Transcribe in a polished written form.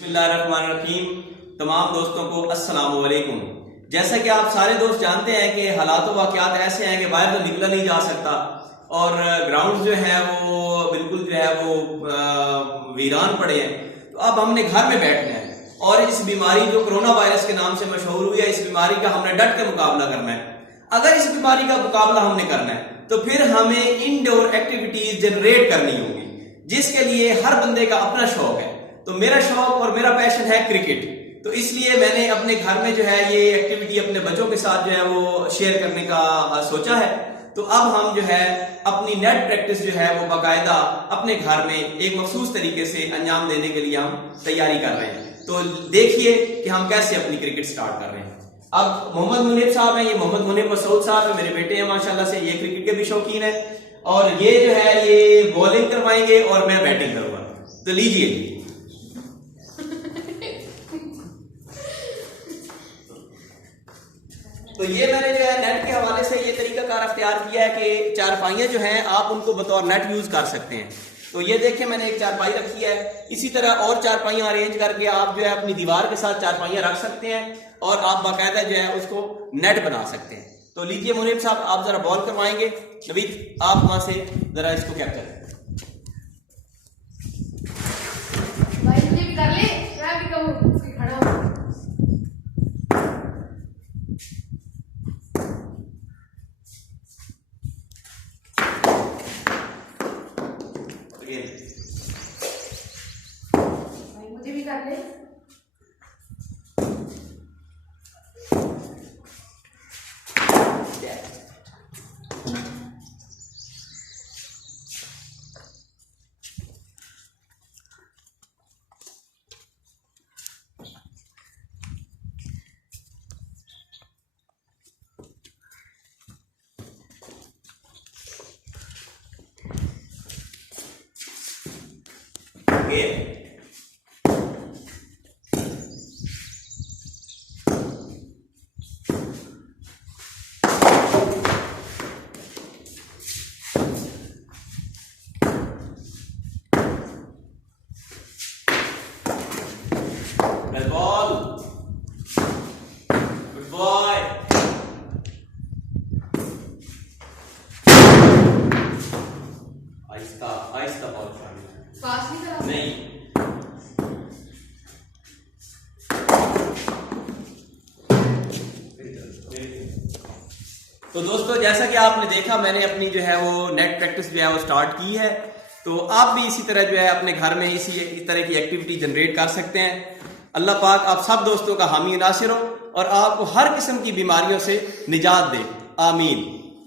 बिस्मिल्लाहिर्रहमानिर्रहीम। तमाम दोस्तों को अस्सलाम वालेकुम। जैसा कि आप सारे दोस्त जानते हैं कि हालात व वाक़यात ऐसे हैं कि बाहर तो निकला नहीं जा सकता और ग्राउंड जो है वो बिल्कुल जो है वो वीरान पड़े हैं। तो अब हमने घर में बैठना है और इस बीमारी जो कोरोना वायरस के नाम से मशहूर हुई है, इस बीमारी का हमने डट के मुकाबला करना है। अगर इस बीमारी का मुकाबला हमने करना है तो फिर हमें इंडोर एक्टिविटीज जनरेट करनी होगी, जिसके लिए हर बंदे का अपना शौक है। तो मेरा शौक और मेरा पैशन है क्रिकेट, तो इसलिए मैंने अपने घर में जो है ये एक्टिविटी अपने बच्चों के साथ जो है वो शेयर करने का सोचा है। तो अब हम जो है अपनी नेट प्रैक्टिस जो है वो बाकायदा अपने घर में एक मखसूस तरीके से अंजाम देने के लिए हम तैयारी कर रहे हैं। तो देखिए कि हम कैसे अपनी क्रिकेट स्टार्ट कर रहे हैं। अब मोहम्मद मुनीब साहब हैं, ये मोहम्मद मुनीब मसूद साहब है, मेरे बेटे हैं माशाल्लाह से, ये क्रिकेट के भी शौकीन है और ये जो है ये बॉलिंग करवाएंगे और मैं बैटिंग करूंगा। तो लीजिए। तो ये मैंने जो है नेट के हवाले से ये तरीकाकार अख्तियार किया है कि चारपाइयाँ जो हैं आप उनको बतौर नेट यूज कर सकते हैं। तो ये देखिए मैंने एक चारपाई रखी है, इसी तरह और चारपाइयाँ अरेंज करके आप जो है अपनी दीवार के साथ चारपाइयाँ रख सकते हैं और आप बाकायदा जो है उसको नेट बना सकते हैं। तो लीजिए मुनीब साहब, आप जरा बॉल करवाएंगे। नवीद आप वहां से जरा इसको कैप्चर करें। मुझे भी कर ले। Good ball. Good boy. Aahista Aahista ball pass नहीं करा। नहीं। तो दोस्तों जैसा कि आपने देखा मैंने अपनी जो है वो नेट प्रैक्टिस जो है वो स्टार्ट की है। तो आप भी इसी तरह जो है अपने घर में इस तरह की एक्टिविटी जनरेट कर सकते हैं। अल्लाह पाक आप सब दोस्तों का हामी नासिर हो और आपको हर किस्म की बीमारियों से निजात दे। आमीन।